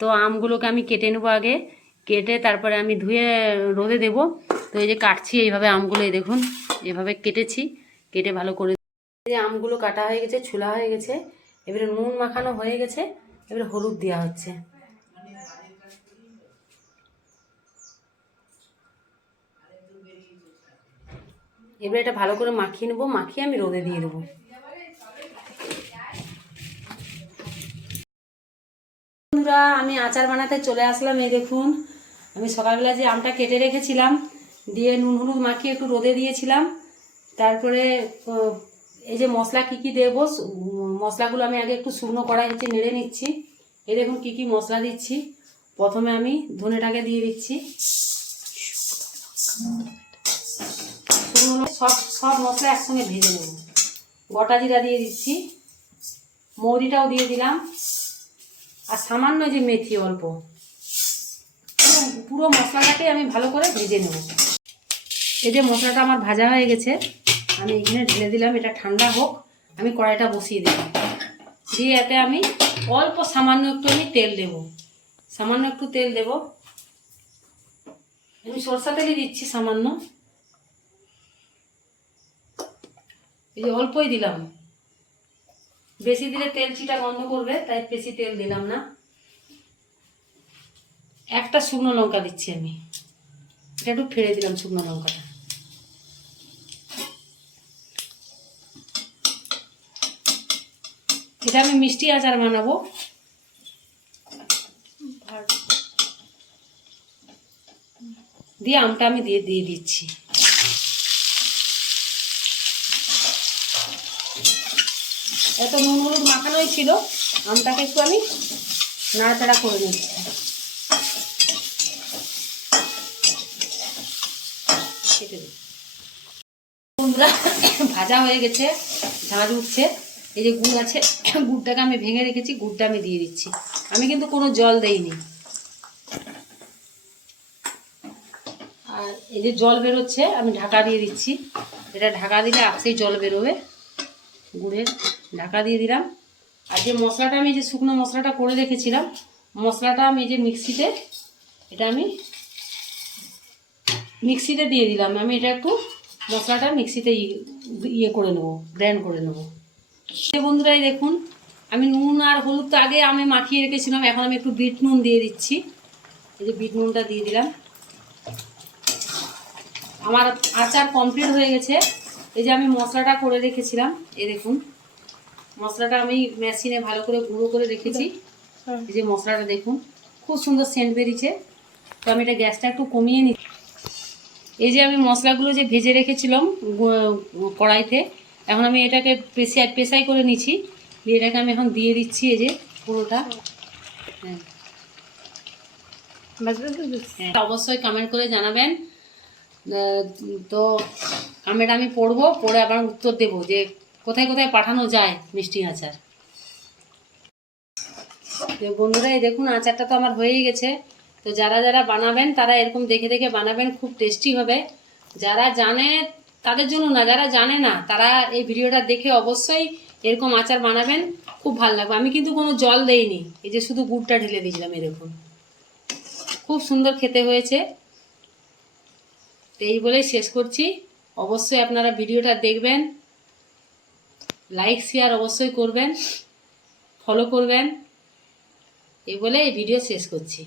তো আমগুলোকে আমি কেটে নেবো আগে, কেটে তারপরে আমি ধুয়ে রোদে দেব। তো এই যে কাটছি এইভাবে আমগুলো, এই দেখুন এভাবে কেটেছি, কেটে ভালো করে এই যে আমগুলো কাটা হয়ে গেছে, ছোলা হয়ে গেছে, এবারে নুন মাখানো হয়ে গেছে, এবারে হলুদ দেওয়া হচ্ছে। এবারে এটা ভালো করে মাখিয়ে নেবো, মাখিয়ে আমি রোদে দিয়ে দেবো। বন্ধুরা, আমি আচার বানাতে চলে আসলাম। এই দেখুন আমি সকালবেলা যে আমটা কেটে রেখেছিলাম, দিয়ে নুন হলুদ মাখিয়ে একটু রোদে দিয়েছিলাম। তারপরে এই যে মশলা কি কি দেবো, মশলাগুলো আমি আগে একটু শুকনো কড়াই হচ্ছে নেড়ে নিচ্ছি। এই দেখুন কি কি মশলা দিচ্ছি। প্রথমে আমি ধনেটাকে দিয়ে দিচ্ছি, শুকনো সব সব মশলা একসঙ্গে ভেজে নেব। গোটা জিরা দিয়ে দিচ্ছি, মৌরিটাও দিয়ে দিলাম, আর সামান্য যে মেথি অল্প। পুরো মশলাটাকে আমি ভালো করে ভেজে নেব। এই যে মশলাটা আমার ভাজা হয়ে গেছে, আমি এখানে ঢেলে দিলাম। এটা ঠান্ডা হোক, আমি কড়াইটা বসিয়ে দিলাম। দিয়ে এতে আমি অল্প সামান্য একটু আমি তেল দেব, সামান্য একটু তেল দেব। আমি সরষা তেলই দিচ্ছি সামান্য, এই যে অল্পই দিলাম। বেশি দিলে তেল চিটা গন্ধ করবে, তাই বেশি তেল দিলাম না। একটা শুকনো লঙ্কা দিচ্ছি আমি, এটা একটু ফেলে দিলাম শুকনো লঙ্কাটা। এটা আমি মিষ্টি আচার বানাবো। দিয়ে আমটা আমি দিয়ে দিচ্ছি। এত নুন হলুদ মাখানোই ছিল, আমটাকে একটু আমি নাড়াচাড়া করে নিচ্ছি। বন্ধুরা, ভাজা হয়ে গেছে, ঝাঁঝ উঠছে। এই যে গুড় আছে, গুড়টাকে আমি ভেঙে রেখেছি, গুড়টা আমি দিয়ে দিচ্ছি। আমি কিন্তু কোনো জল দেইনি। আর এই যে জল বেরোচ্ছে, আমি ঢাকা দিয়ে দিচ্ছি। এটা ঢাকা দিলে আপসেই জল বেরোবে। গুড়ের ঢাকা দিয়ে দিলাম। আর যে মশলাটা আমি যে শুকনো মশলাটা করে রেখেছিলাম, মশলাটা আমি যে মিক্সিতে, এটা আমি মিক্সিতে দিয়ে দিলাম। আমি এটা একটু মশলাটা মিক্সিতে ইয়ে করে নেবো, গ্রাইন্ড করে নেবো। বন্ধুরা, এই দেখুন আমি নুন আর হলুদ তো আগে আমি মাখিয়ে রেখেছিলাম, এখন আমি একটু বিট নুন দিয়ে দিচ্ছি। এই যে বিট নুনটা দিয়ে দিলাম। আমার আচার কমপ্লিট হয়ে গেছে। এই যে আমি মশলাটা করে রেখেছিলাম, এই দেখুন মশলাটা আমি মেশিনে ভালো করে গুঁড়ো করে রেখেছি। এই যে মশলাটা দেখুন খুব সুন্দর সেন্ট বেরিয়েছে। তো আমি এটা গ্যাসটা একটু কমিয়ে নিই। এই যে আমি মশলাগুলো যে ভেজে রেখেছিলাম কড়াইতে, এখন আমি এটাকে পেশাই করে নিচ্ছি। দিয়ে এটাকে আমি এখন দিয়ে দিচ্ছি, এই যে পুরোটা। হ্যাঁ, অবশ্যই কমেন্ট করে জানাবেন। তো কমেন্ট আমি পড়বো, পড়ে আবার উত্তর দেব যে কোথায় কোথায় পাঠানো যায় মিষ্টি আচার। বন্ধুরা, এই দেখুন আচারটা তো আমার হয়েই গেছে। তো যারা যারা বানাবেন তারা এরকম দেখে দেখে বানাবেন, খুব টেস্টি হবে। যারা জানে তাদের জন্য না, যারা জানে না তারা এই ভিডিওটা দেখে অবশ্যই এরকম আচার বানাবেন, খুব ভালো লাগবে। আমি কিন্তু কোনো জল দেইনি, এই যে শুধু গুড়টা ঢেলে দিয়েছিলাম। এই দেখুন খুব সুন্দর খেতে হয়েছে। তো এই বলেই শেষ করছি। অবশ্যই আপনারা ভিডিওটা দেখবেন, লাইক শেয়ার অবশ্যই করবেন, ফলো করবেন। এই বলে এই ভিডিও শেষ করছি।